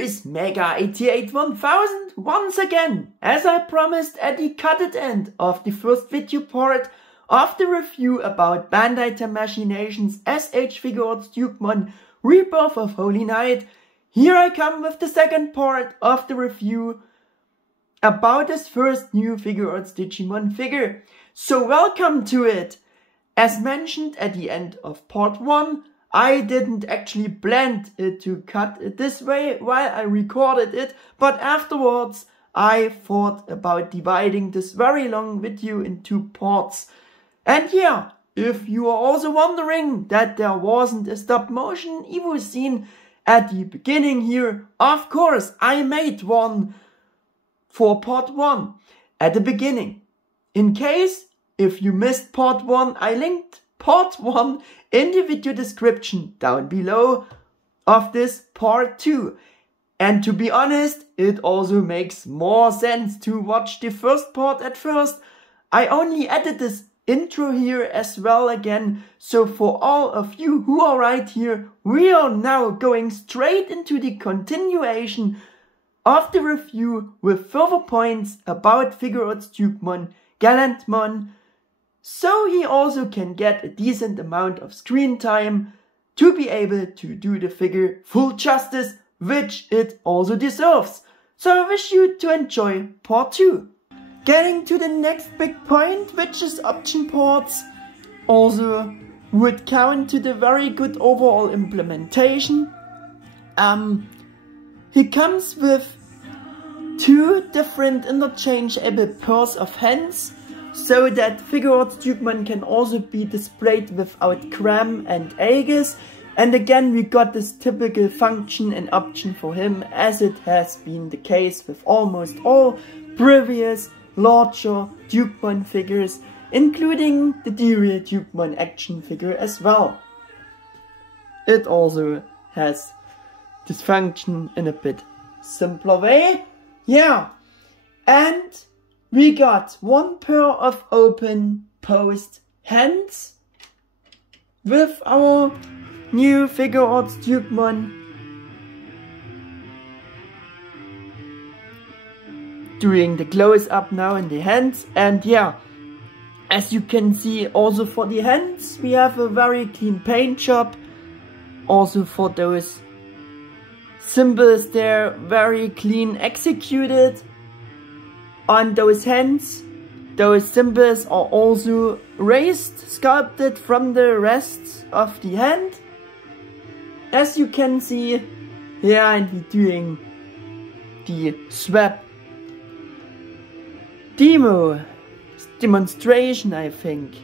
is Mega 88 1000 once again, as I promised at the cutted end of the first video part of the review about Bandai Tamashination's S.H.Figuarts Dukemon Rebirth of Holy Knight. Here I come with the second part of the review about this first new Figuarts Dukemon figure. So welcome to it! As mentioned at the end of part 1, I didn't actually plan it to cut it this way while I recorded it, but afterwards I thought about dividing this very long video into parts. And yeah, if you are also wondering that there wasn't a stop motion Evo scene at the beginning here, of course I made one for part 1 at the beginning. In case if you missed part 1, I linked part 1 in the video description down below of this part 2. And to be honest, it also makes more sense to watch the first part at first. I only added this intro here as well again, so for all of you who are right here, we are now going straight into the continuation of the review with further points about Figuarts Dukemon Gallantmon, so he also can get a decent amount of screen time to be able to do the figure full justice, which it also deserves. So I wish you to enjoy part 2. Getting to the next big point, which is option ports, also would count to the very good overall implementation. He comes with 2 different interchangeable pairs of hands, so that Figuarts Dukemon can also be displayed without Gram and Aegis. And again, we got this typical function and option for him, as it has been the case with almost all previous larger Dukemon figures, including the Dereal Dukemon action figure as well. It also has this function in a bit simpler way. Yeah, and we got 1 pair of open post hands with our new Figuarts Dukemon. Doing the close up now in the hands, and yeah, as you can see, also for the hands we have a very clean paint job. Also for those symbols there, very clean executed. On those hands, those symbols are also raised, sculpted from the rest of the hand, as you can see here, and we're doing the swap demonstration, I think.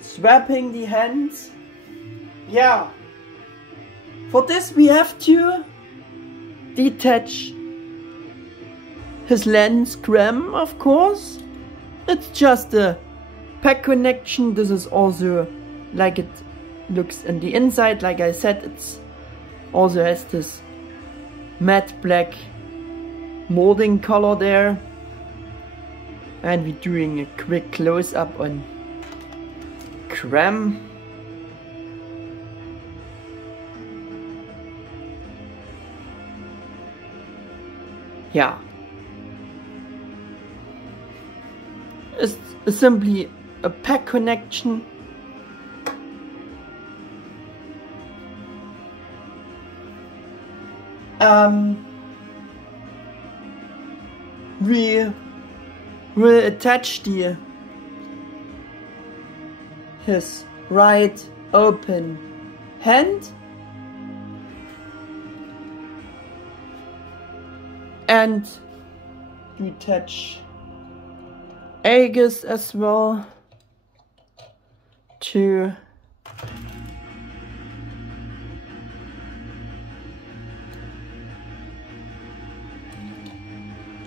Swapping the hands. Yeah. For this we have to detach his lens Gram, of course. It's just a pack connection. This is also like it looks in the inside. Like I said, it's also has this matte black molding color there. And we're doing a quick close up on Gram. Yeah. It's simply a pack connection. We will attach his right open hand and detach Aegis as well to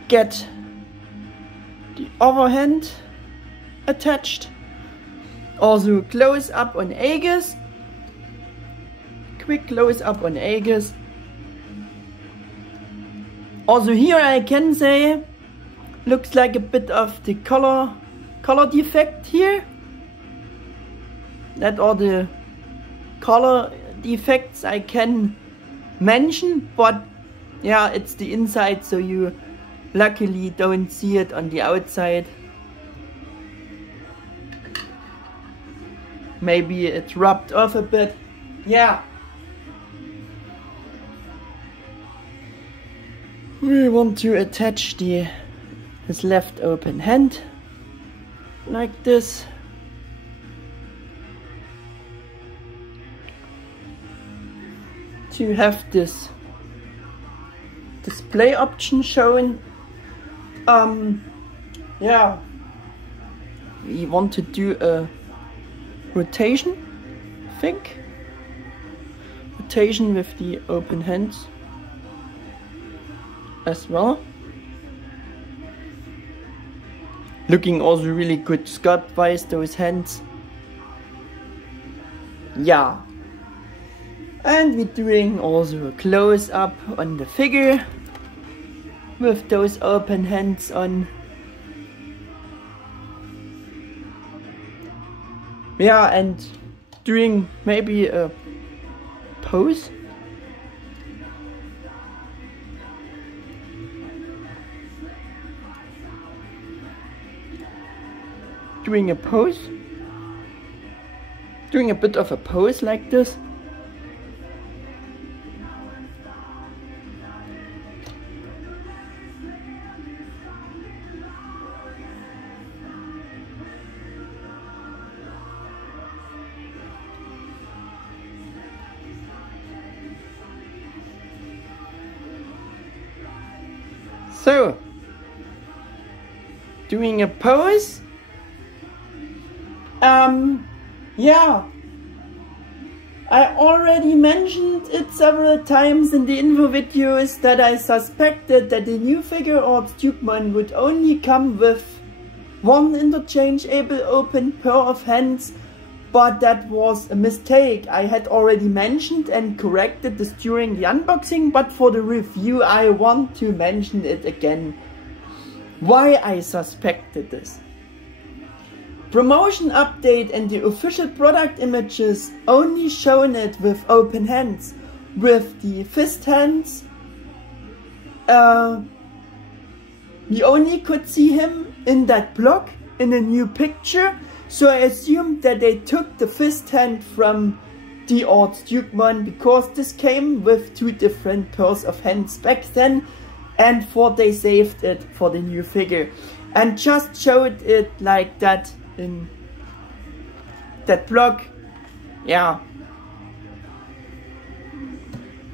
get the other hand attached. Also close up on Aegis. Quick close up on Aegis. Also here I can say looks like a bit of the color defect here. That are the color defects I can mention, but yeah, it's the inside, so you luckily don't see it on the outside. Maybe it rubbed off a bit. Yeah. We want to attach his left open hand like this. To have this display option shown. Yeah, we want to do a rotation, I think. Rotation with the open hands as well. Looking also really good sculpt wise, those hands. Yeah. And we're doing also a close up on the figure with those open hands on. Yeah, and doing maybe a pose. Doing a pose. Doing a bit of a pose like this. So, doing a pose. Yeah, I already mentioned it several times in the info videos that I suspected that the new Figuarts Dukemon would only come with one interchangeable open pair of hands, but that was a mistake. I had already mentioned and corrected this during the unboxing, but for the review I want to mention it again, why I suspected this. Promotion update and the official product images only shown it with open hands. With the fist hands, we only could see him in that block in a new picture, so I assumed that they took the fist hand from the Figuarts Dukemon because this came with two different pairs of hands back then, and thought they saved it for the new figure and just showed it like that in that block. Yeah,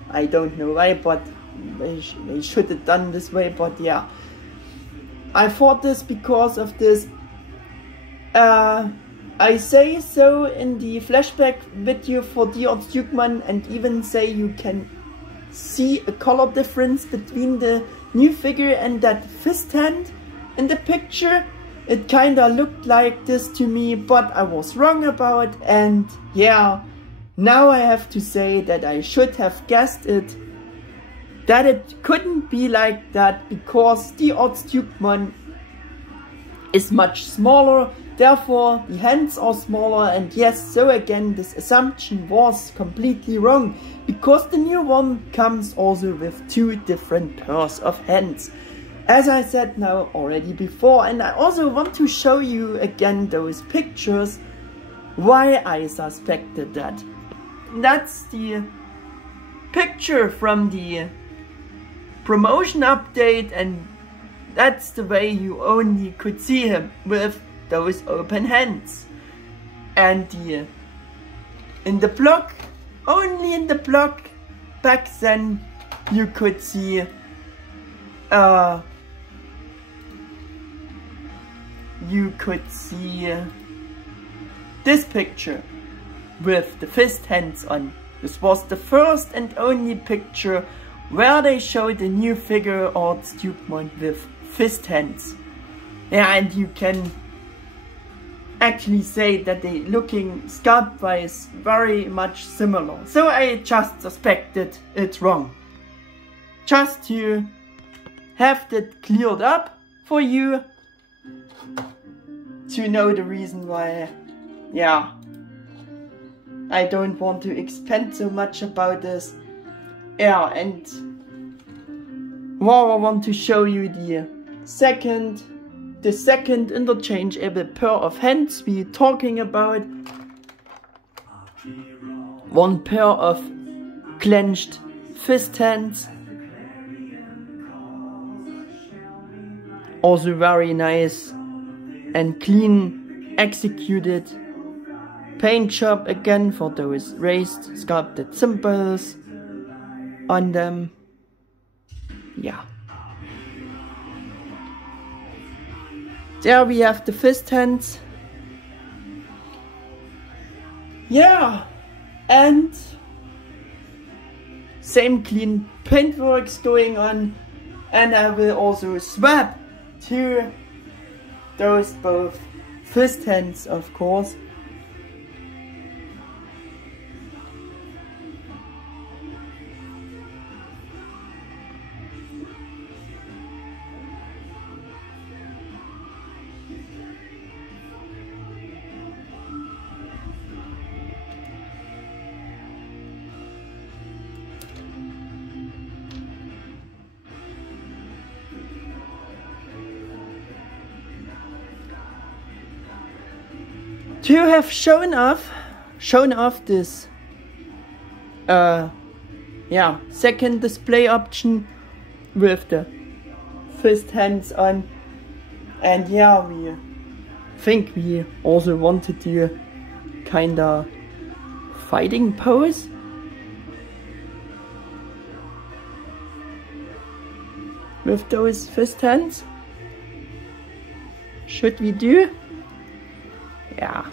I don't know why, but they should have done this way, but yeah, I thought this because of this. I say so in the flashback video for the Figuarts Dukemon, and even say you can see a color difference between the new figure and that fist hand in the picture. It kinda looked like this to me, but I was wrong about, and yeah, now I have to say that I should have guessed it, that it couldn't be like that, because the Figuarts Dukemon is much smaller, therefore the hands are smaller, and yes, so again this assumption was completely wrong, because the new one comes also with two different pairs of hands, as I said now already before. And I also want to show you again those pictures, why I suspected that. That's the picture from the promotion update, and that's the way you only could see him with those open hands. And in the block, only in the block back then, you could see this picture with the fist hands on. This was the first and only picture where they showed the new Figuarts Dukemon with fist hands. Yeah, and you can actually say that they looking sculpt wise very much similar. So I just suspected it wrong. Just to have that cleared up for you, to know the reason why. Yeah, I don't want to expand so much about this. Yeah, and Well, I want to show you the second interchangeable pair of hands we're talking about. One pair of clenched fist hands. Also very nice and clean executed paint job again for those raised sculpted symbols on them. Yeah. There we have the fist hands. Yeah. And same clean paintworks going on. And I will also swap to those both fist hands, of course. To have shown off this second display option with the fist hands on, and yeah, we think we also want to do kinda fighting pose. With those fist hands. Should we do? Yeah,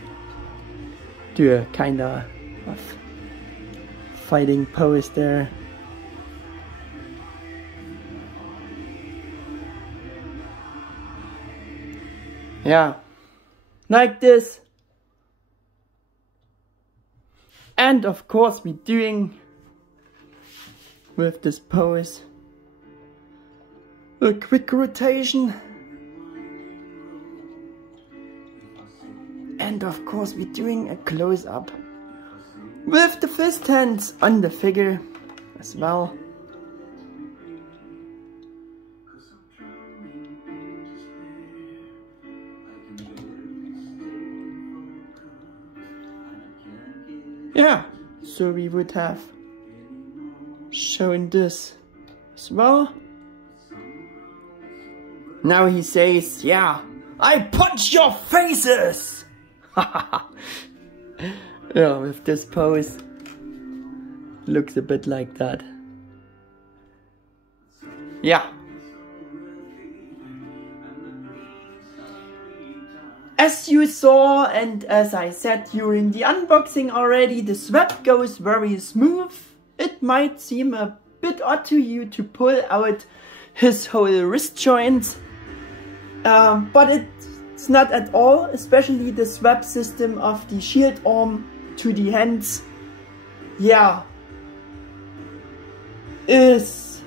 do a kinda of fighting pose there. Yeah, like this. And of course we're doing with this pose a quick rotation. And of course we're doing a close-up with the fist hands on the figure as well. Yeah, so we would have shown this as well. Now he says, yeah, I punch your faces! Yeah, with this pose, looks a bit like that. Yeah. As you saw and as I said during the unboxing already, the swap goes very smooth. It might seem a bit odd to you to pull out his whole wrist joint, but it's not at all, especially the swap system of the shield arm to the hands, yeah, is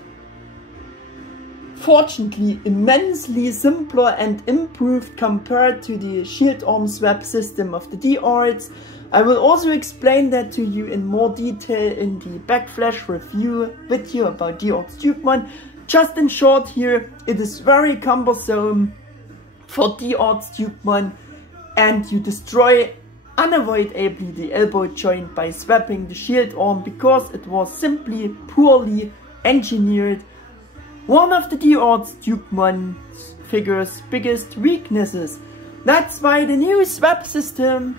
fortunately immensely simpler and improved compared to the shield arm swap system of the D-Arts. I will also explain that to you in more detail in the backflash review video about Figuarts Dukemon. Just in short here, it is very cumbersome for Figuarts Dukemon, and you destroy unavoidably the elbow joint by swapping the shield arm because it was simply poorly engineered. One of the Figuarts Dukemon figure's biggest weaknesses. That's why the new swap system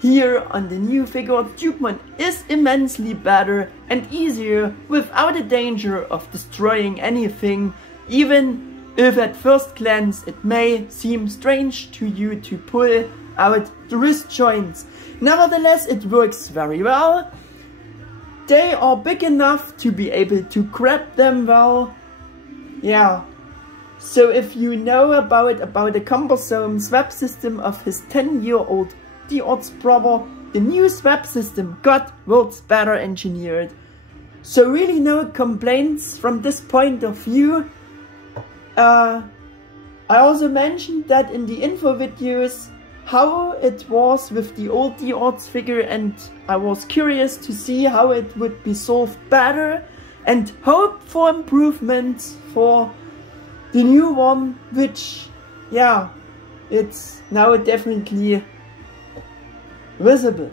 here on the new Figuarts Dukemon is immensely better and easier without the danger of destroying anything, even if at first glance it may seem strange to you to pull out the wrist joints. Nevertheless, it works very well. They are big enough to be able to grab them well. Yeah. So if you know about the cumbersome swap system of his 10-year-old Figuarts brother, the new swap system got worlds better engineered. So really no complaints from this point of view. I also mentioned that in the info videos how it was with the old Figuarts figure, and I was curious to see how it would be solved better. and hope for improvements for the new one, which, yeah, it's now definitely visible.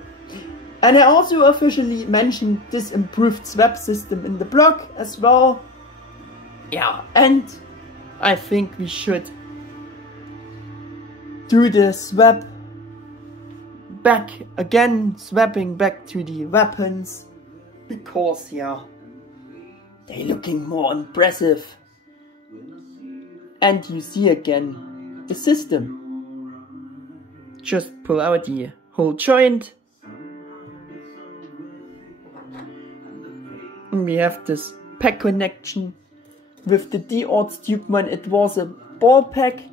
And I also officially mentioned this improved swap system in the blog as well. Yeah, and I think we should do the swap back again, swapping back to the weapons, because yeah, they're looking more impressive. And you see again the system. Just pull out the whole joint. And we have this pack connection. With the Figuarts Dukemon, it was a ball pack.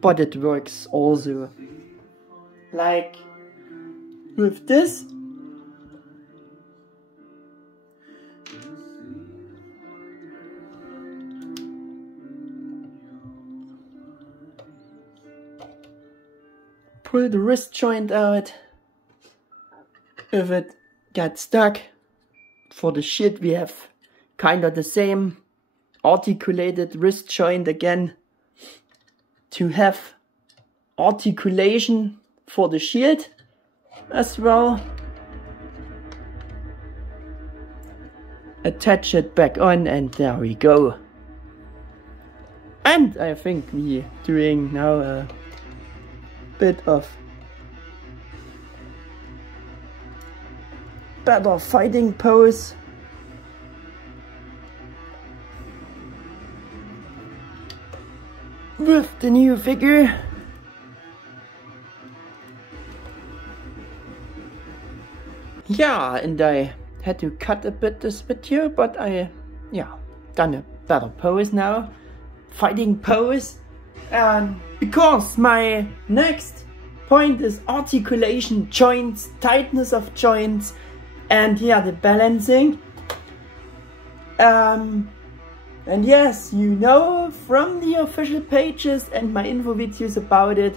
But it works also like with this. Pull the wrist joint out. If it gets stuck, for the Shield we have kinda the same articulated wrist joint again, to have articulation for the Shield as well. Attach it back on, and there we go. And I think we're doing now a bit of better fighting pose. With the new figure. Yeah, and I had to cut a bit this video, but I, yeah, done a better pose now. Fighting pose. And because my next point is articulation, joints, tightness of joints, and yeah, the balancing. And yes, you know from the official pages and my info videos about it,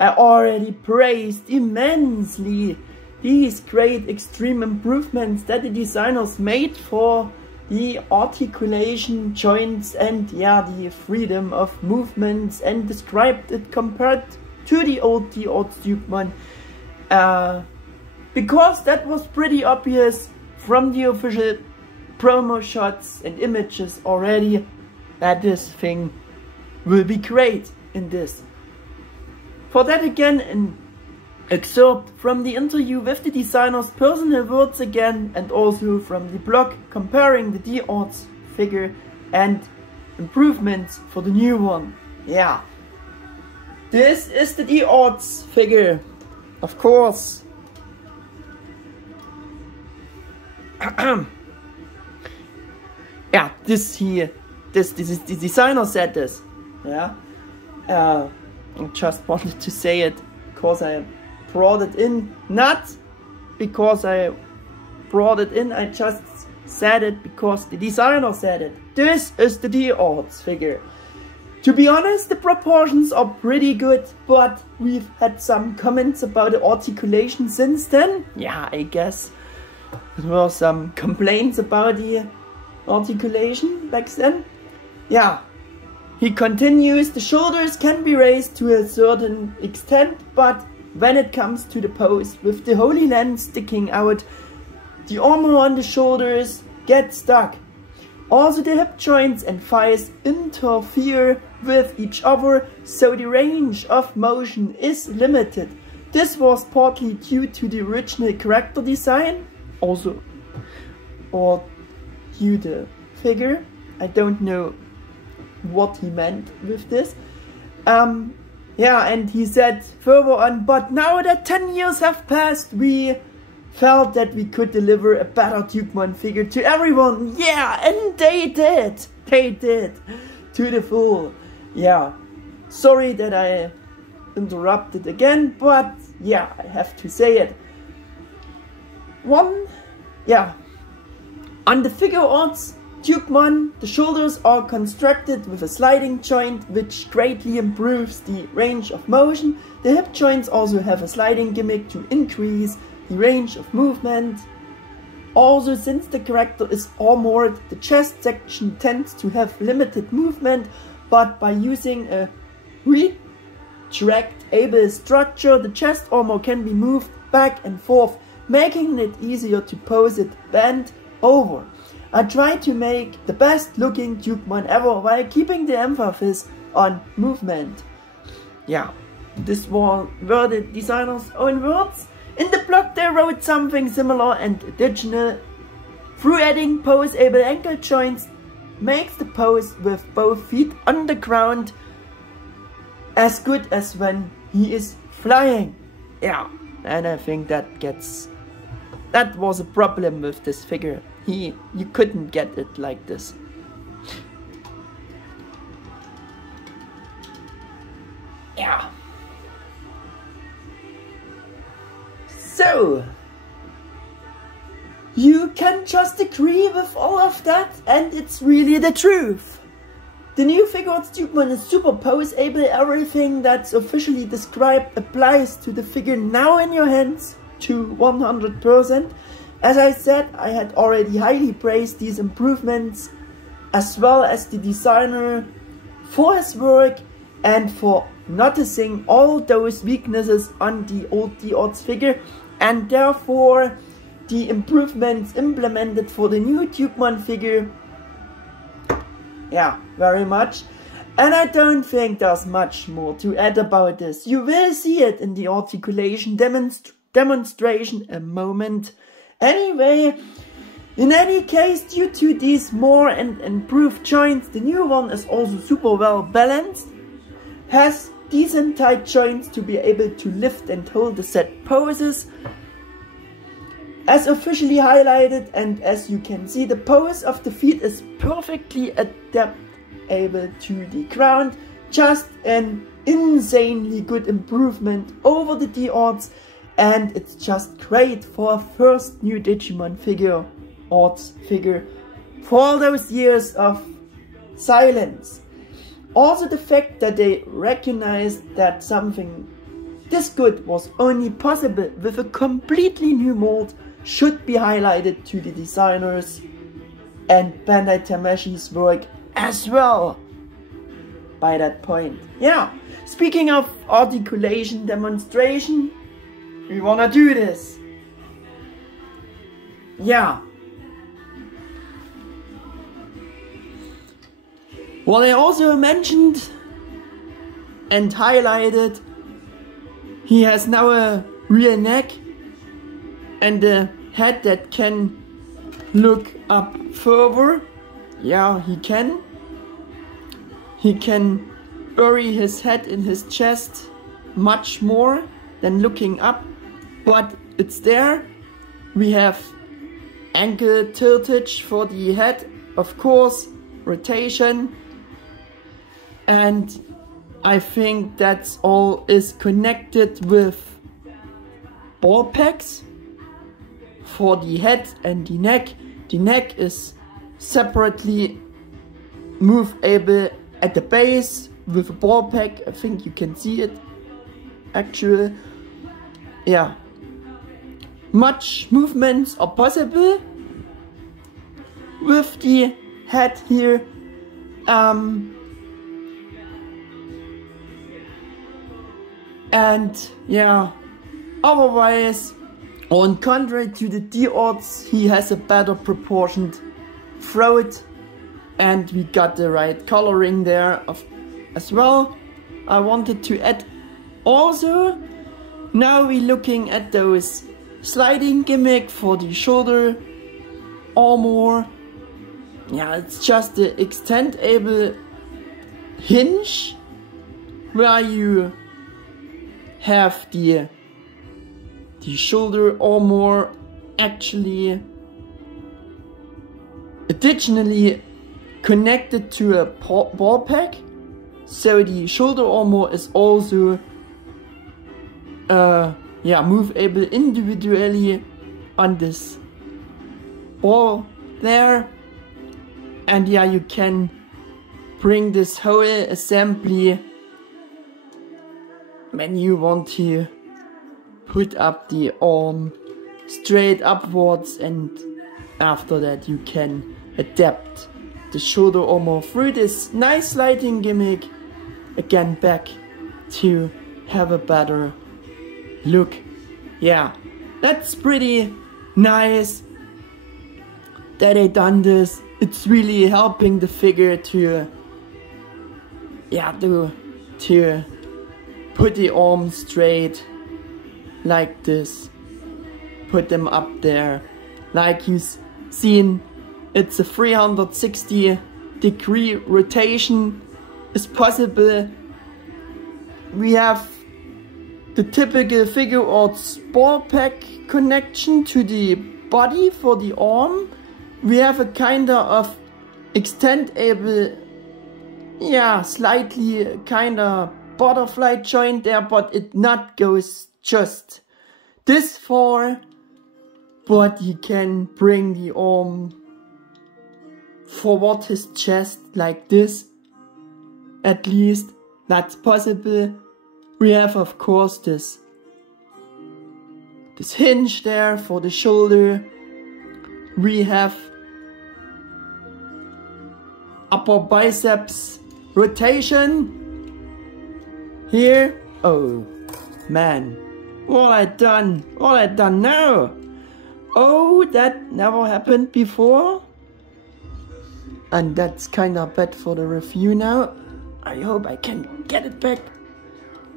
I already praised immensely these great extreme improvements that the designers made for the articulation, joints, and yeah, the freedom of movements, and described it compared to the old Figuarts Dukemon. Because that was pretty obvious from the official promo shots and images already, that this thing will be great in this. For that again, an excerpt from the interview with the designer's personal words again, and also from the blog comparing the Figuarts figure and improvements for the new one. Yeah, this is the Figuarts figure, of course. Yeah, this here, this is the designer said this. Yeah, I just wanted to say it because I brought it in, not because I brought it in, I just said it because the designer said it. This is the Figuarts figure. To be honest, the proportions are pretty good, but we've had some comments about the articulation since then. Yeah, I guess there were some complaints about the articulation back then. Yeah, he continues, the shoulders can be raised to a certain extent, but when it comes to the pose with the Holy Land sticking out, the armor on the shoulders gets stuck. Also the hip joints and thighs interfere with each other, so the range of motion is limited. This was partly due to the original character design, also, or due to the figure. I don't know what he meant with this. Yeah, and he said further on, but now that 10 years have passed, we felt that we could deliver a better Dukemon figure to everyone. Yeah, and they did. They did. To the full. Yeah. Sorry that I interrupted again, but yeah, I have to say it. Yeah. On the Figuarts Dukemon, the shoulders are constructed with a sliding joint, which greatly improves the range of motion. The hip joints also have a sliding gimmick to increase the range of movement. Also, since the character is armored, the chest section tends to have limited movement, but by using a retractable structure, the chest armor can be moved back and forth, making it easier to pose it bent over. I try to make the best looking Dukemon ever while keeping the emphasis on movement. Yeah, this were the designer's own words. In the blog they wrote something similar and additional. Through adding poseable ankle joints makes the pose with both feet on the ground as good as when he is flying. Yeah, and I think that was a problem with this figure. You couldn't get it like this. Yeah. So, you can just agree with all of that, and it's really the truth. The new Figuarts Dukemon is super poseable. Everything that's officially described applies to the figure now in your hands to 100%. As I said, I had already highly praised these improvements, as well as the designer for his work and for noticing all those weaknesses on the old Figuarts figure, and therefore the improvements implemented for the new Dukemon figure, yeah, very much. And I don't think there's much more to add about this. You will see it in the articulation demonstration a moment. Anyway, in any case, due to these more and improved joints, the new one is also super well balanced, has decent tight joints to be able to lift and hold the set poses, as officially highlighted, and as you can see, the pose of the feet is perfectly adaptable to the ground. Just an insanely good improvement over the Figuarts, and it's just great for a first new Digimon figure, arts figure, for all those years of silence. Also the fact that they recognized that something this good was only possible with a completely new mold should be highlighted to the designers and Bandai Tamashi's work as well by that point. Yeah, speaking of articulation demonstration, we wanna do this. Yeah. What I also mentioned and highlighted, he has now a real neck and a head that can look up further. Yeah, he can. He can bury his head in his chest much more than looking up, but it's there. We have ankle tiltage for the head, of course, rotation, and I think that's all is connected with ball packs for the head and the neck. The neck is separately movable at the base with a ball pack. I think you can see it actually. Yeah, much movements are possible with the head here. And yeah, otherwise, on contrary to the Figuarts, he has a better proportioned throat, and we got the right coloring there as well. I wanted to add also, now we're looking at those sliding gimmick for the shoulder armor. Yeah, it's just the extendable hinge where you have the shoulder armor actually additionally connected to a ball pack, so the shoulder armor is also movable individually on this ball there. And yeah, you can bring this whole assembly when you want to put up the arm straight upwards and after that you can adapt the shoulder armor through this nice lighting gimmick again back to have a better look. Yeah, that's pretty nice that they done this. It's really helping the figure to to put the arms straight like this, put them up there like you've seen. It's a 360-degree rotation is possible. We have the typical Figuarts ball pack connection to the body for the arm. We have a kind of extendable, slightly kind of butterfly joint there, but it not goes just this far, but you can bring the arm forward his chest like this. At least that's possible. We have of course this hinge there for the shoulder. We have upper biceps rotation here. Oh man, what I done now? Oh, that never happened before, and that's kinda bad for the review now. I hope I can get it back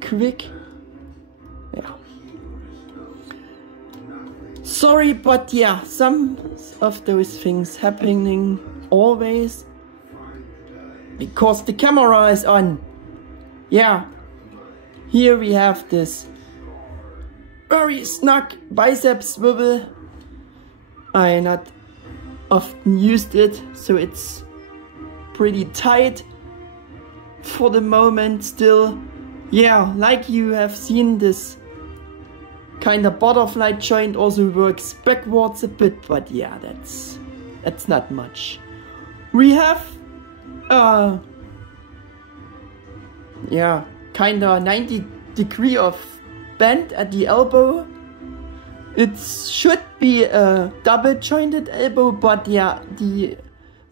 quick. Yeah. Sorry, but yeah, some of those things happening always because the camera is on. Yeah. Here we have this very snug bicep swivel. I not often used it, so it's pretty tight for the moment still. Yeah, like you have seen, this kind of butterfly joint also works backwards a bit, but yeah, that's not much. We have kind of 90 degree of bend at the elbow. It should be a double jointed elbow, but yeah, the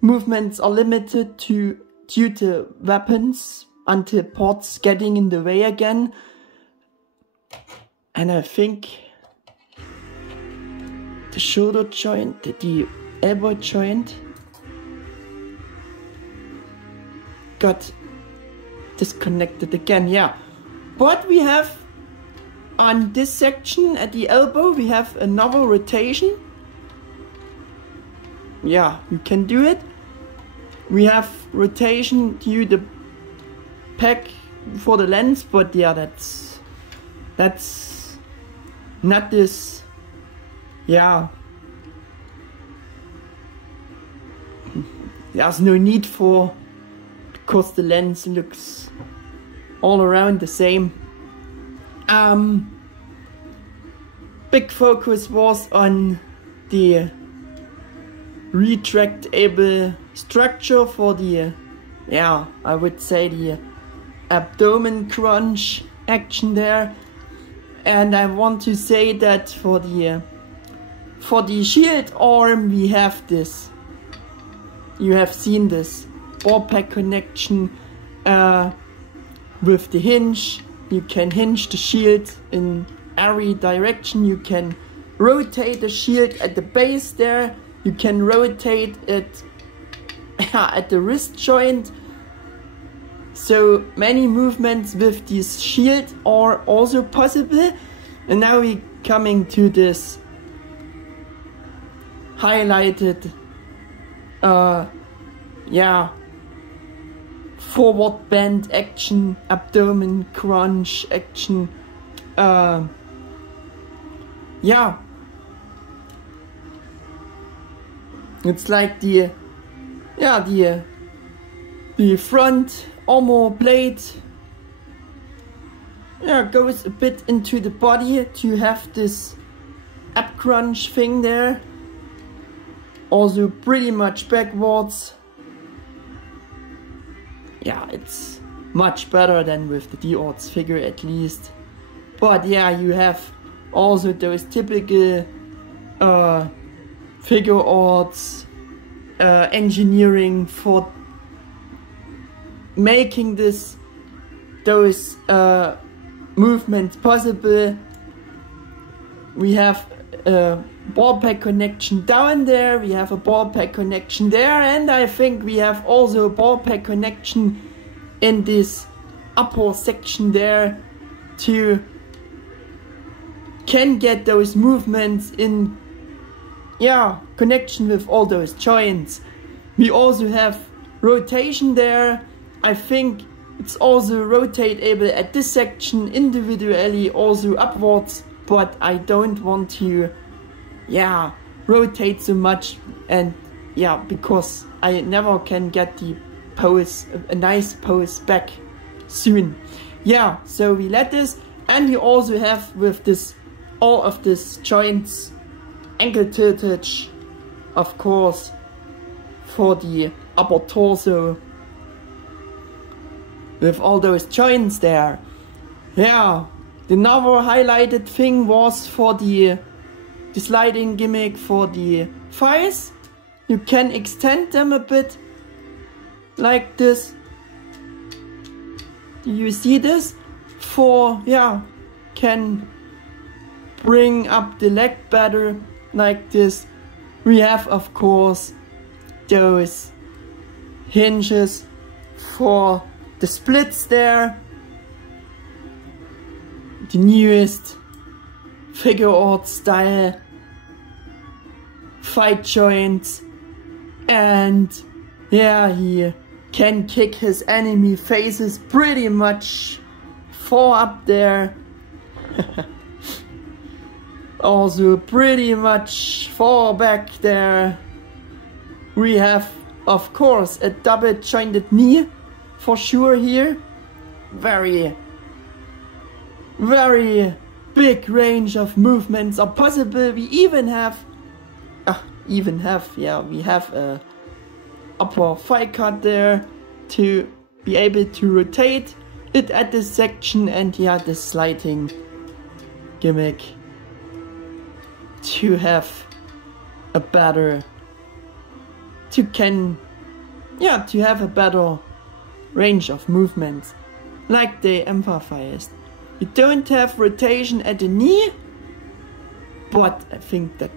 movements are limited due to weapons until parts getting in the way again. And I think the shoulder joint, the elbow joint got disconnected again, yeah. But we have on this section at the elbow, we have another rotation. Yeah, you can do it. We have rotation to the pack for the lens, but yeah, that's not this. Yeah, there's no need for, because the lens looks all around the same. Big focus was on the retractable structure for the, I would say the abdomen crunch action there. And I want to say that for the shield arm we have this. You have seen this ball pack connection with the hinge. You can hinge the shield in every direction. You can rotate the shield at the base there. You can rotate it at the wrist joint. So many movements with this shield are also possible. And now we're coming to this highlighted forward bend action, abdomen crunch action. It's like the front armor plate goes a bit into the body to have this ab crunch thing there. Also pretty much backwards. Yeah, it's much better than with the Figuarts figure at least. But yeah, you have also those typical Figuarts engineering for making those movements possible. We have a ball pack connection down there, we have a ball pack connection there, and I think we have also a ball pack connection in this upper section there to can get those movements in connection with all those joints. We also have rotation there. I think it's also rotatable at this section individually, also upwards, but I don't want to rotate so much, and because I never can get the pose, a nice pose back soon. So we let this, and we also have with this all of these joints ankle tiltage, of course, for the upper torso with all those joints there. The another highlighted thing was for the sliding gimmick for the thighs. You can extend them a bit like this. Do you see this? For can bring up the leg better like this. We have, of course, those hinges for the splits there. The newest Figuarts style fight joints, and he can kick his enemy faces pretty much far up there. Also pretty much far back there. We have, of course, a double jointed knee for sure here. Very big range of movements are possible. We even have we have a upper thigh cut there to be able to rotate it at this section, and the sliding gimmick to have a better to have a better range of movements, like they emphasized. You don't have rotation at the knee, but I think that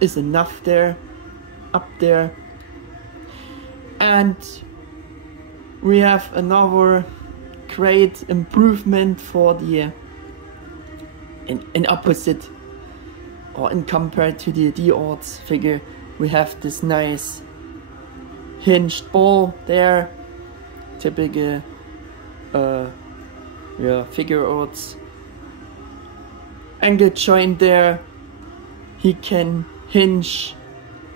is enough there, up there. And we have another great improvement for the in opposite, or in compared to the Deutsche figure. We have this nice hinged ball there, typical Figuarts ankle joint there. He can hinge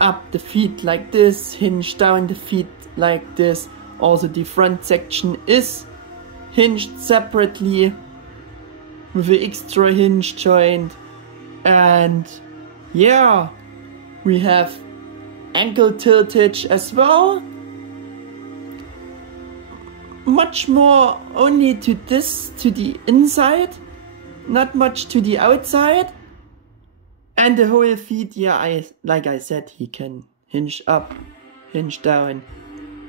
up the feet like this, hinge down the feet like this. Also the front section is hinged separately with the extra hinge joint. And we have ankle tiltage as well. Much more only to the inside, not much to the outside. And the whole feet, like I said, he can hinge up, hinge down,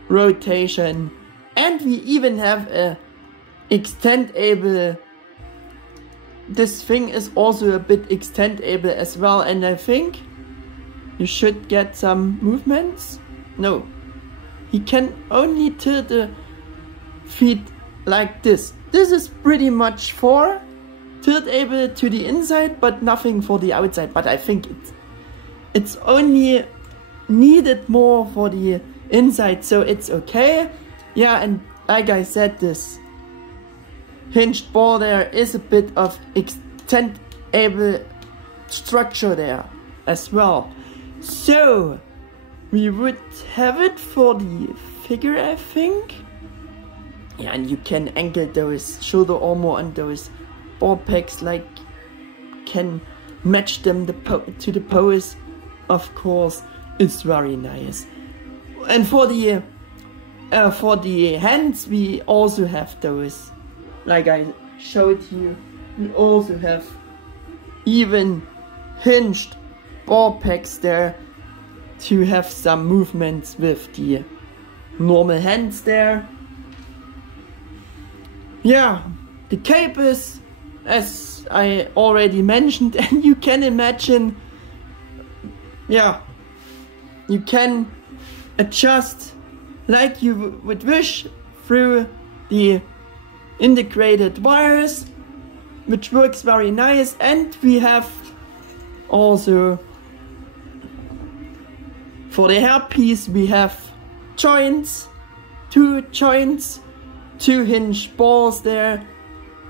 rotation, and we even have a extendable. This thing is also a bit extendable as well, and I think you should get some movements. No, he can only tilt the feet like this. This is pretty much for tiltable to the inside, but nothing for the outside. But I think it's only needed more for the inside, so it's okay. And like I said, this hinged ball there is a bit of extendable structure there as well. So we would have it for the figure, I think. And you can angle those shoulder armor on those ball packs, like can match them to the pose. Of course, it's very nice. And for the hands, we also have those, like I showed you. We also have even hinged ball packs there to have some movements with the normal hands there. Yeah, the cape is, as I already mentioned, and you can imagine, yeah, you can adjust like you would wish through the integrated wires, which works very nice. And we have also for the hairpiece we have joints, two joints, two hinge balls there.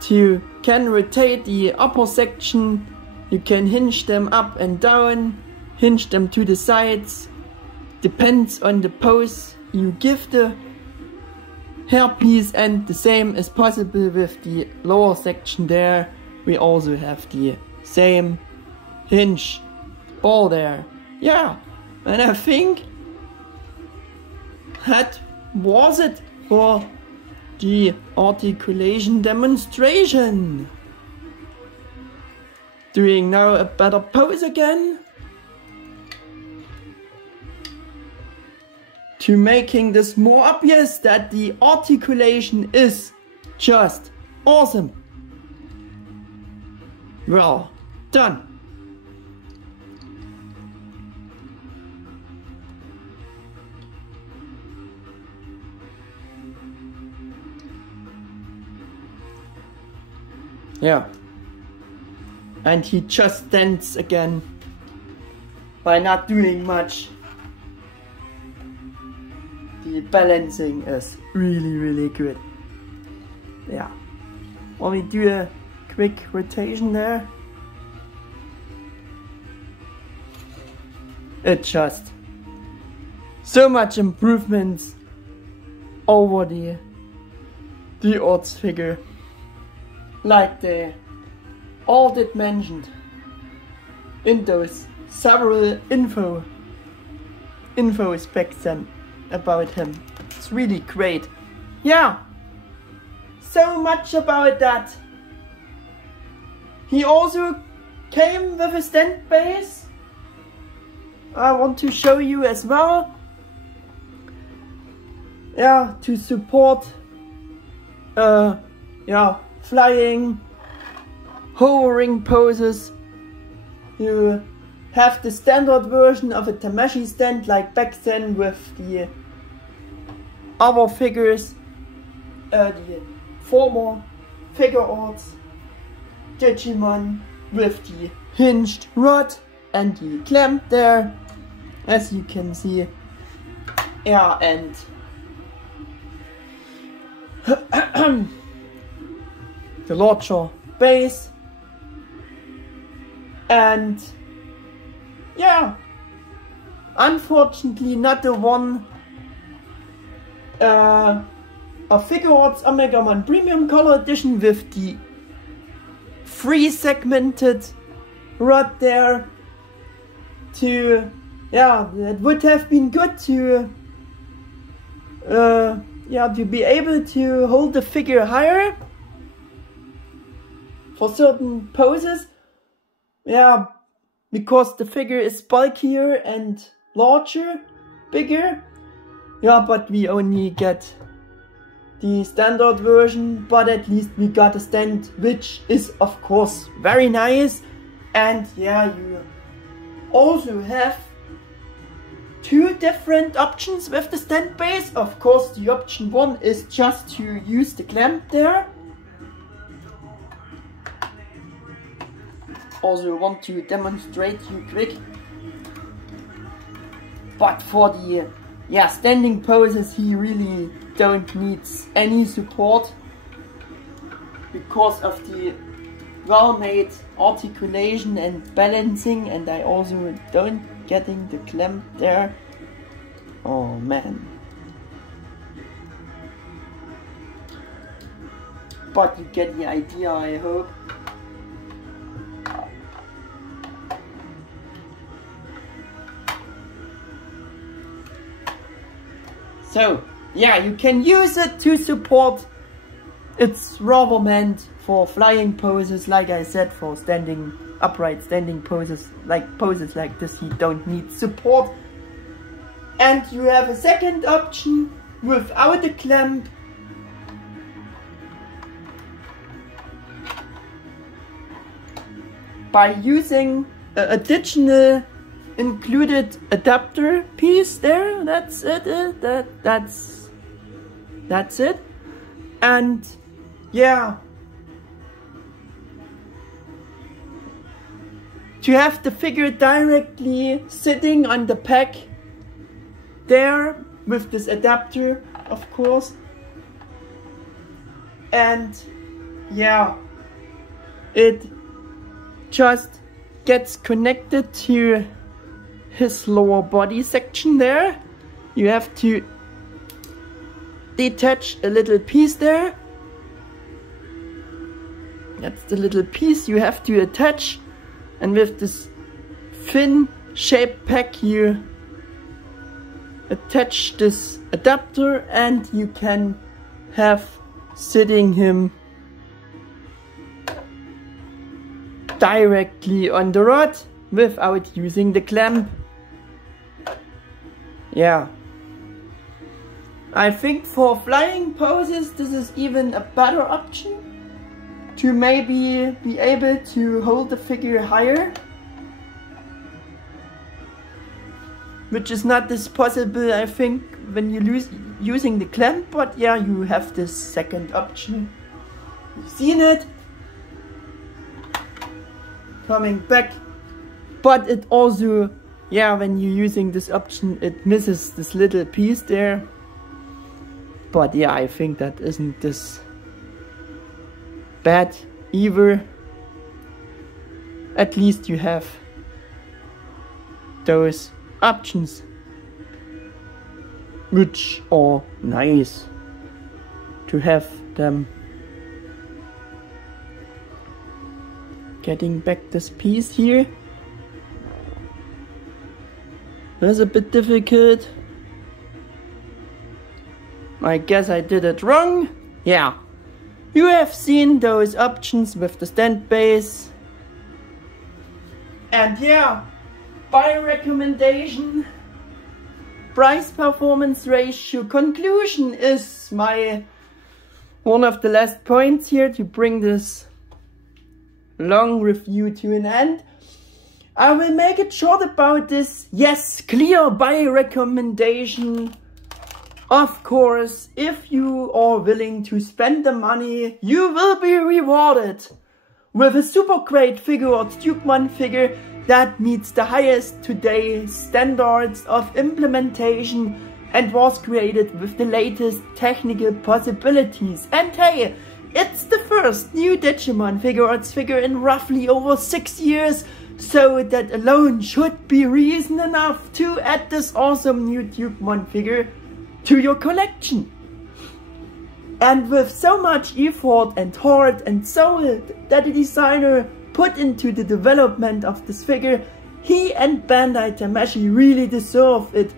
You can rotate the upper section, you can hinge them up and down, hinge them to the sides, depends on the pose you give the hairpiece, and the same is possible with the lower section there. We also have the same hinge ball there. Yeah, and I think that was it for the articulation demonstration. Doing now a better pose again, to making this more obvious that the articulation is just awesome. Well done. Yeah. And he just stands again by not doing much. The balancing is really good. Yeah. Let me do a quick rotation there. It's just so much improvements over the odds figure, like they all did mentioned in those several info specs then about him. It's really great. Yeah, so much about that. He also came with a stand base. I want to show you as well. Yeah, to support yeah, flying, hovering poses. You have the standard version of a Tamashi stand like back then with the other figures, the former Figuarts Dukemon with the hinged rod and the clamp there, as you can see. Yeah, and the larger base, and yeah, unfortunately not the one of Figuarts Omegamon Premium Color Edition with the 3-segmented rod there. To, yeah, it would have been good to yeah, to be able to hold the figure higher for certain poses. Yeah, because the figure is bulkier and larger, bigger. Yeah, but we only get the standard version, but at least we got a stand, which is of course very nice. And yeah, you also have two different options with the stand base. Of course, the option one is just to use the clamp there. Also want to demonstrate you quick. But for the standing poses, he really don't need any support because of the well-made articulation and balancing, and I also don't getting the clamp there. Oh man. But you get the idea, I hope. So, yeah, you can use it to support It's rather meant for flying poses, like I said, for standing, upright standing poses like this, you don't need support. And you have a second option without a clamp. By using an additional included adapter piece there, that's it, that's it. And yeah, to have the figure directly sitting on the pack there with this adapter, of course. And yeah, it just gets connected to his lower body section there. You have to detach a little piece there. That's the little piece you have to attach, and with this fin shaped pack you attach this adapter and you can have sitting him directly on the rod without using the clamp. Yeah, I think for flying poses this is even a better option to maybe be able to hold the figure higher, which is not this possible, I think, when you using the clamp. But yeah, you have this second option. You've seen it coming back, but it also, yeah, when you're using this option, it misses this little piece there. But yeah, I think that isn't this bad either. At least you have those options, which are nice to have them. Getting back this piece here is a bit difficult. I guess I did it wrong. Yeah, you have seen those options with the stand base. And yeah, by recommendation, price performance ratio conclusion is my one of the last points here to bring this long review to an end. I will make it short about this. Yes, clear buy recommendation. Of course, if you are willing to spend the money, you will be rewarded with a super great Figuarts Dukemon figure that meets the highest today's standards of implementation and was created with the latest technical possibilities. And hey, it's the first new Digimon Figuarts figure in roughly over 6 years, so that alone should be reason enough to add this awesome new Dukemon figure to your collection. And with so much effort and heart and soul that the designer put into the development of this figure, he and Bandai Tamashii really deserve it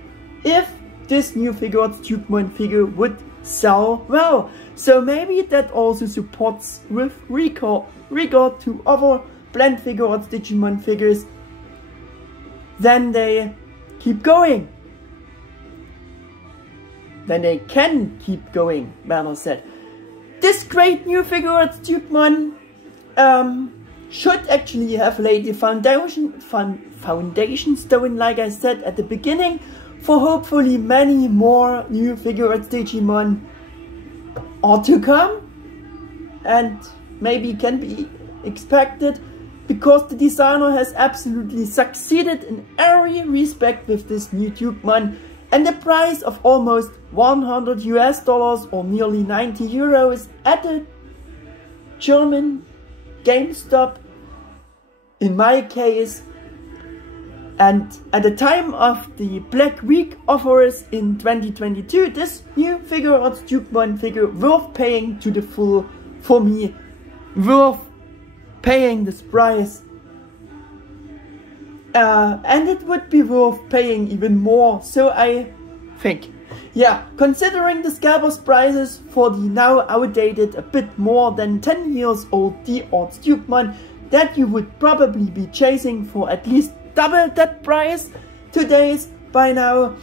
if this new Figuarts Dukemon figure would sell well. So maybe that also supports with regard to other blend Figuarts Digimon figures. Then they keep going. Then they can keep going, Werner said. This great new Figuarts Dukemon should actually have laid the foundation stone, like I said at the beginning, for hopefully many more new Figuarts Digimon are to come, and maybe can be expected, because the designer has absolutely succeeded in every respect with this new Dukemon. And the price of almost $100 US or nearly 90 euros at the German GameStop in my case, and at the time of the Black Week offers in 2022, this new Figuarts Dukemon figure worth paying to the full for me, worth paying this price. And it would be worth paying even more, so I think. Yeah, considering the scalpers prices for the now outdated, a bit more than 10 years old Figuarts Dukemon that you would probably be chasing for at least double that price today's by now.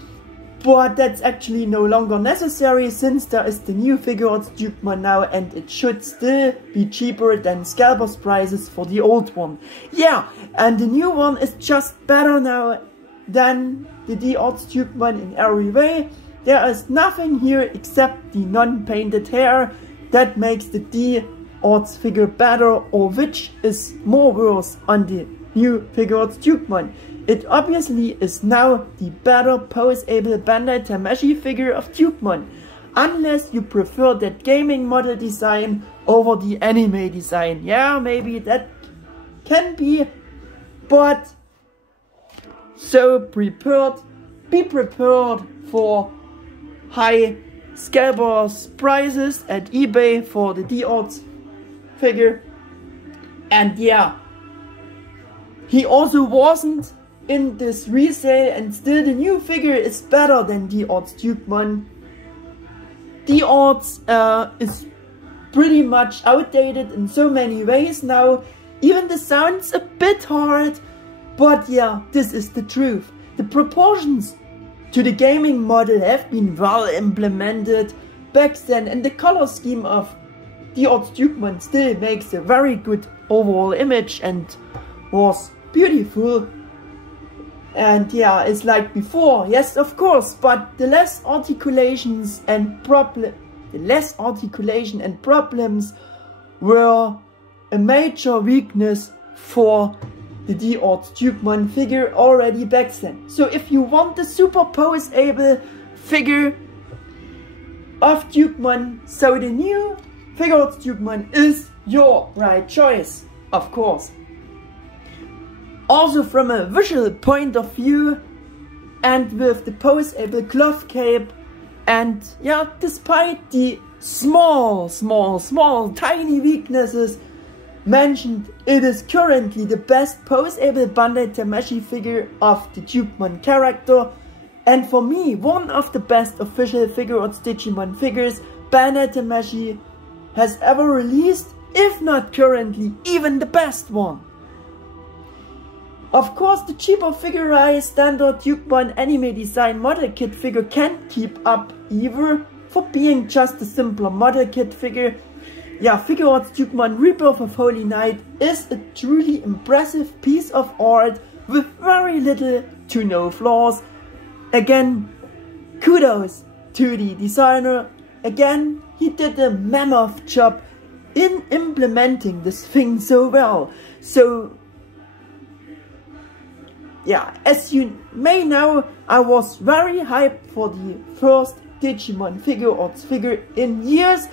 But that's actually no longer necessary since there is the new Figuarts Dukemon now, and it should still be cheaper than scalpers prices for the old one. Yeah, and the new one is just better now than the Figuarts Dukemon in every way. There is nothing here except the non-painted hair that makes the Figuarts figure better, or which is more worse on the new Figuarts Dukemon. It obviously is now the better pose-able Bandai Tamashii figure of Dukemon, unless you prefer that gaming model design over the anime design. Yeah, maybe that can be, but so be prepared for high scalpers prices at eBay for the Figuarts figure. And yeah, he also wasn't in this resale, and still the new figure is better than Figuarts Dukemon. Figuarts is pretty much outdated in so many ways now. Even the sound's a bit hard, but yeah, this is the truth. The proportions to the gaming model have been well implemented back then, and the color scheme of Figuarts Dukemon still makes a very good overall image and was beautiful. And yeah, it's like before, yes of course, but the less articulation and problems were a major weakness for the Figuarts Dukemon figure already back then. So if you want the super pose-able figure of Dukemon, so the new Figuarts Dukemon is your right choice, of course. Also from a visual point of view, and with the pose-able cloth cape, and yeah, despite the small, tiny weaknesses mentioned, it is currently the best pose-able Bandai Tamashii figure of the Dukemon character, and for me, one of the best official Figuarts Digimon figures Bandai Tamashii has ever released, if not currently even the best one. Of course, the cheaper Figuarts standard Dukemon anime design model kit figure can't keep up either, for being just a simpler model kit figure. Yeah, Figuarts Dukemon Rebirth of Holy Night is a truly impressive piece of art with very little to no flaws. Again, kudos to the designer. Again, he did a mammoth job in implementing this thing so well. So yeah, as you may know, I was very hyped for the first Digimon Figuarts figure in years,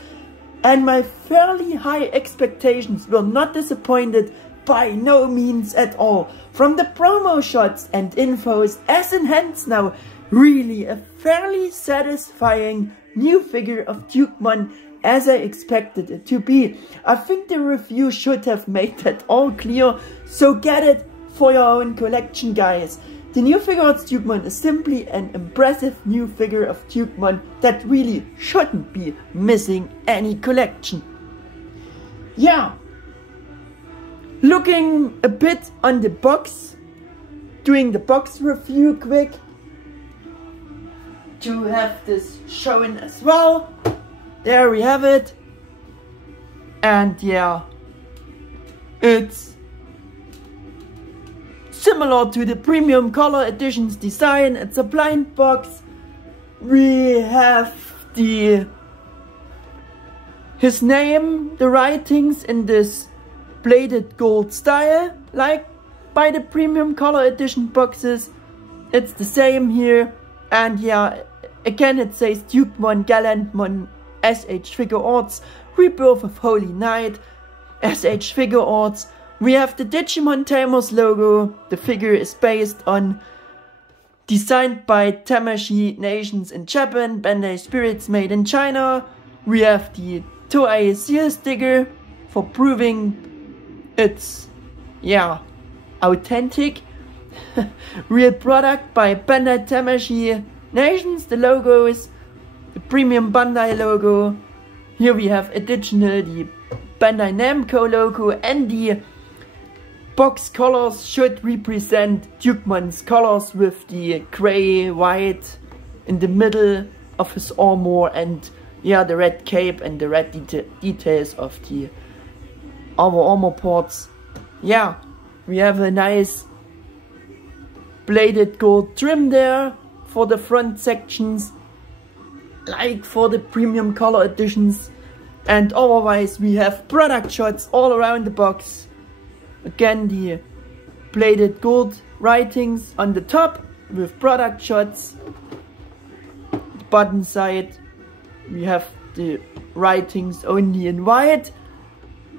and my fairly high expectations were not disappointed by no means at all. From the promo shots and infos as enhanced now, really a fairly satisfying new figure of Dukemon as I expected it to be. I think the review should have made that all clear, so get it for your own collection, guys. The new Figuarts Dukemon is simply an impressive new figure of Dukemon that really shouldn't be missing any collection. Yeah, looking a bit on the box, doing the box review quick to have this shown as well. There we have it, and yeah, it's similar to the premium color edition's design. It's a blind box. We have his name, the writings in this plated gold style, like by the premium color edition boxes. It's the same here, and yeah, again it says Dukemon Gallantmon S.H.Figuarts Rebirth of Holy Night S.H.Figuarts. We have the Digimon Tamers logo. The figure is based on designed by Tamashii Nations in Japan, Bandai Spirits made in China. We have the Toei seal sticker for proving it's, yeah, authentic. Real product by Bandai Tamashii Nations. The logo is the premium Bandai logo. Here we have additional the Bandai Namco logo, and the box colors should represent Dukemon's colors with the gray, white in the middle of his armor, and yeah, the red cape and the red details of the our armor parts. Yeah, we have a nice bladed gold trim there for the front sections, like for the premium color editions, and otherwise we have product shots all around the box. Again, the bladed gold writings on the top with product shots. The bottom side we have the writings only in white,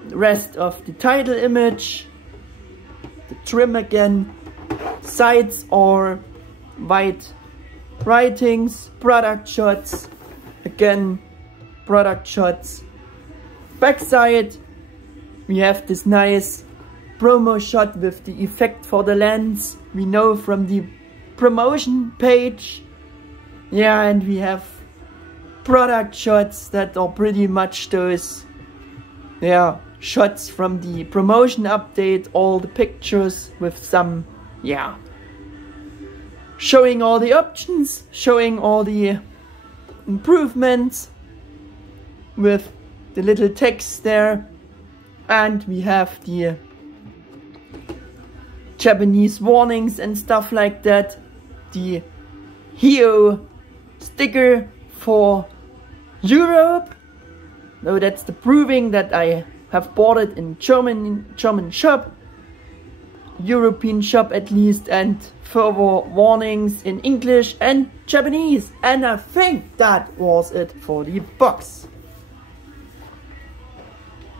the rest of the title image, the trim again, sides are white writings, product shots, again product shots. Backside we have this nice promo shot with the effect for the lens we know from the promotion page. Yeah, and we have product shots that are pretty much those, yeah, shots from the promotion update, all the pictures with some, yeah, showing all the options, showing all the improvements with the little text there. And we have the Japanese warnings and stuff like that. The here sticker for Europe. No, that's the proving that I have bought it in German shop, European shop at least, and further warnings in English and Japanese. And I think that was it for the box.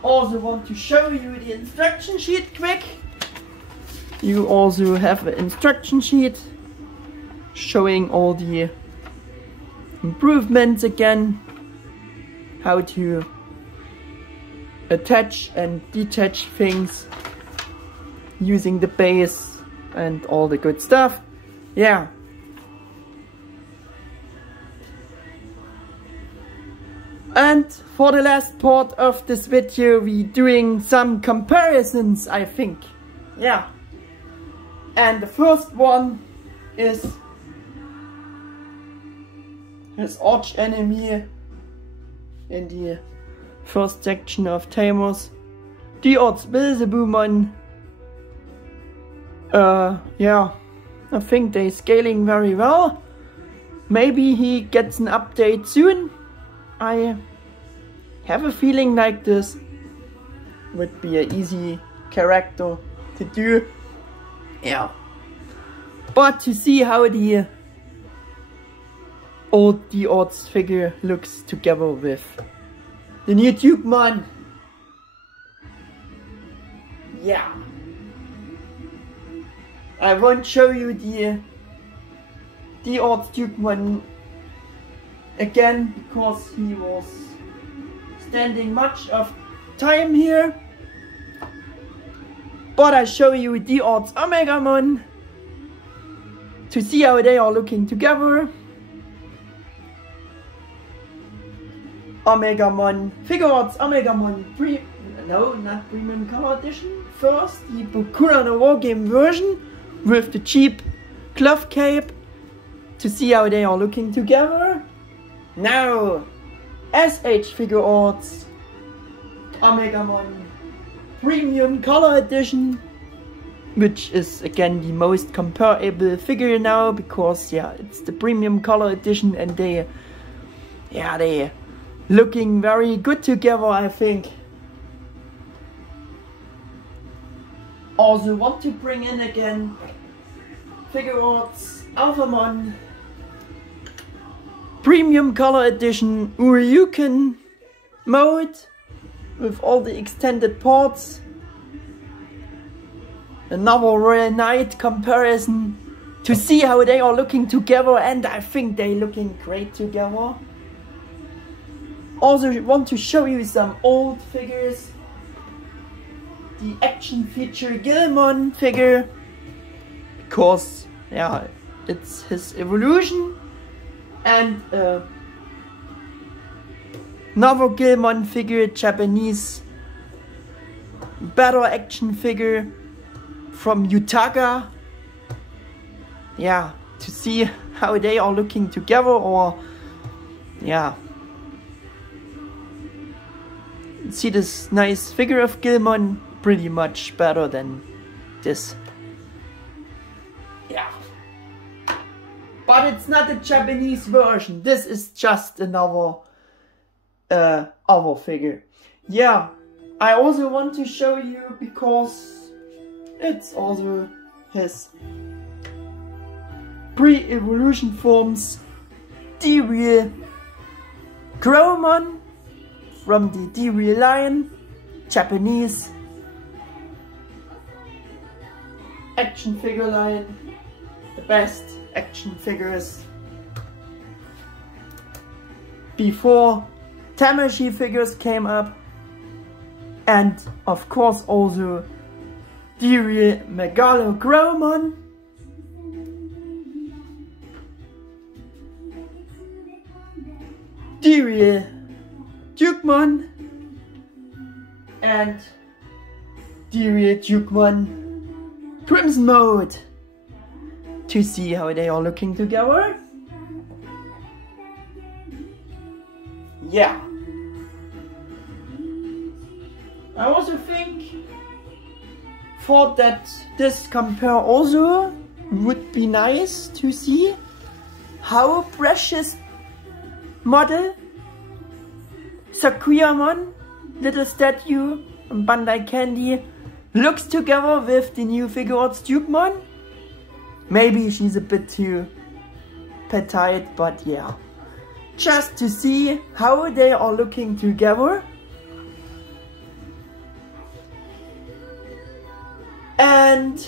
Also want to show you the instruction sheet quick. You also have an instruction sheet showing all the improvements again, how to attach and detach things using the base and all the good stuff. Yeah. And for the last part of this video, we doing some comparisons, I think. Yeah. And the first one is his arch enemy in the first section of Tamers, the Beelzebumon. Yeah, I think they're scaling very well. Maybe he gets an update soon. I have a feeling like this would be an easy character to do. Yeah, but to see how the odds figure looks together with the new Dukemon. Yeah, I won't show you the odds Dukemon again because he was standing much of time here. But I show you the odds Omegamon to see how they are looking together. Omegamon, Figuarts Omegamon, no, not Premium Color Edition. First, the Bokura no Wargame version with the cheap cloth cape to see how they are looking together. Now, S.H.Figuarts Omegamon Premium Color Edition, which is again the most comparable figure now because yeah, it's the Premium Color Edition and they looking very good together, I think. Also want to bring in again Figuarts Alphamon Premium Color Edition Uryuken mode with all the extended parts. Another Royal Knight comparison to see how they are looking together, and I think they're looking great together. Also want to show you some old figures. The action feature Gilmon figure, because yeah, it's his evolution, and Another Dukemon figure, Japanese battle action figure from Yutaka. Yeah, to see how they are looking together, or yeah. See this nice figure of Dukemon, pretty much better than this. Yeah. But it's not a Japanese version. This is just another other figure. Yeah, I also want to show you, because it's also his pre-evolution forms, the real Gromon from the real line, Japanese action figure line, the best action figures before Tamashii figures came up, and of course also the real Megalo Gromon, the real Dukemon, and the real Dukemon Crimson mode, to see how they are looking together. Yeah. I also thought that this compare also would be nice to see how precious model Sakuyamon, little statue from Bandai Candy, looks together with the new Figuarts Dukemon. Maybe she's a bit too petite, but yeah. Just to see how they are looking together. And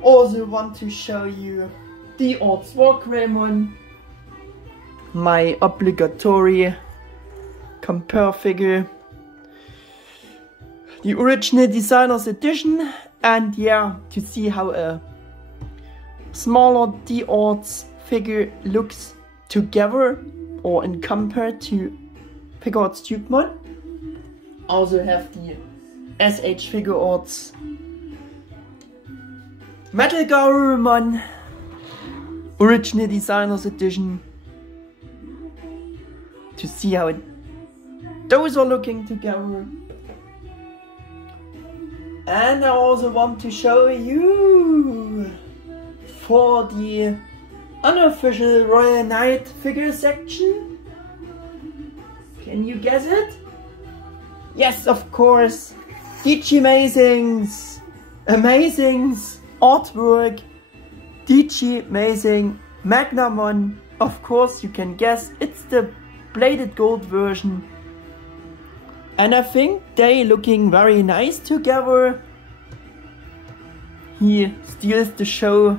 also want to show you the Odds War Greymon, my obligatory compare figure, the original designers edition, and yeah, to see how a smaller the Odds figure looks together or in compare to Figuarts Dukemon. Also have the S.H.Figuarts Metal Garurumon original designers edition, to see how those are looking together. And I also want to show you for the unofficial Royal Knight figure section. Can you guess it? Yes, of course. Amazing's artwork. Amazing Magnamon. Of course, you can guess it's the bladed gold version. And I think they looking very nice together. He steals the show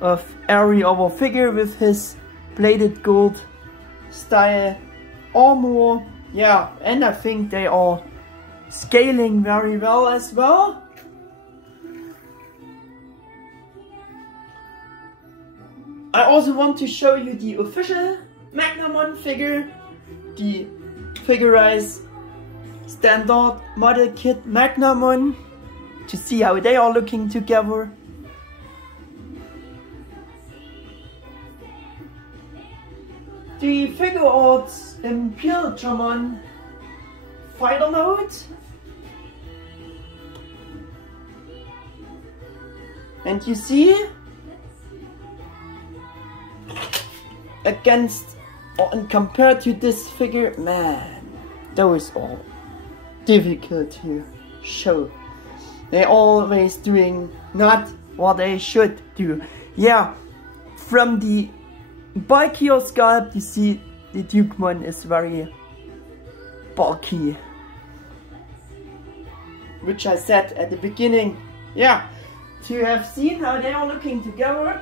of every other figure with his bladed gold style armor. Yeah, and I think they are scaling very well as well. I also want to show you the official Magnamon figure, the Figuarts standard model kit Magnamon, to see how they are looking together. The Figuarts Imperialmon fighter mode, and you see against and compared to this figure, man, those are difficult to show. They're always doing not what they should do. Yeah, from the bulkier sculpt, you see the Dukemon is very bulky, which I said at the beginning. Yeah, to have seen how they are looking together.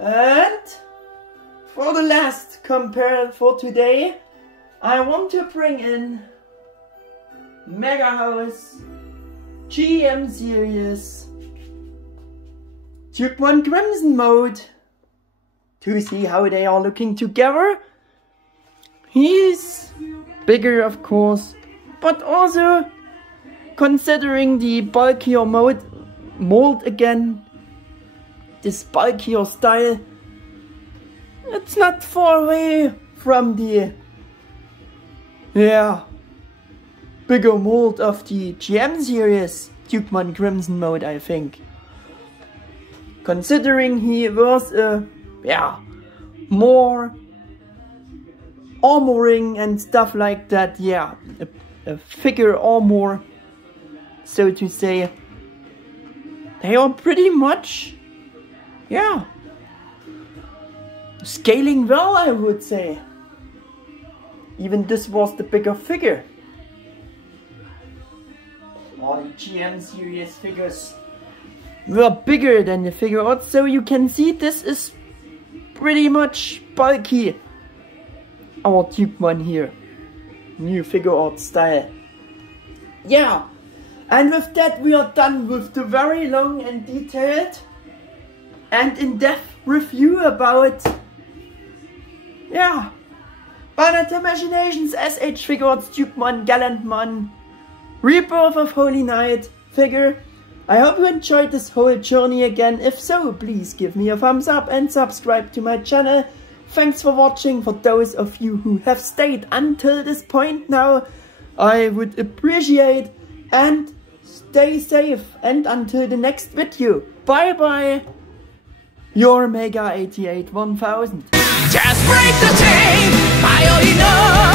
And for the last compare for today, I want to bring in Mega House GM Series Dukemon Crimson mode, to see how they are looking together. He's bigger, of course, but also considering the bulkier mold again, this bulkier style, it's not far away from the bigger mold of the GM series Dukemon Crimson mode, I think. Considering he was more armoring and stuff like that, a figure armor, so to say. They are pretty much, scaling well, I would say. Even this was the bigger figure. All the GM series figures were bigger than the Figuarts, so you can see this is pretty much bulky. Our Dukemon here. New Figuarts style. Yeah, and with that we are done with the very long and detailed and in-depth review about Bandai Imagination's S.H.Figuarts Dukemon Gallantmon Rebirth of Holy Knight figure. I hope you enjoyed this whole journey again. If so, please give me a thumbs up and subscribe to my channel. Thanks for watching. For those of you who have stayed until this point now, I would appreciate, and stay safe, and until the next video, bye bye, your Mega 88 1000. Just break the chain, I already know.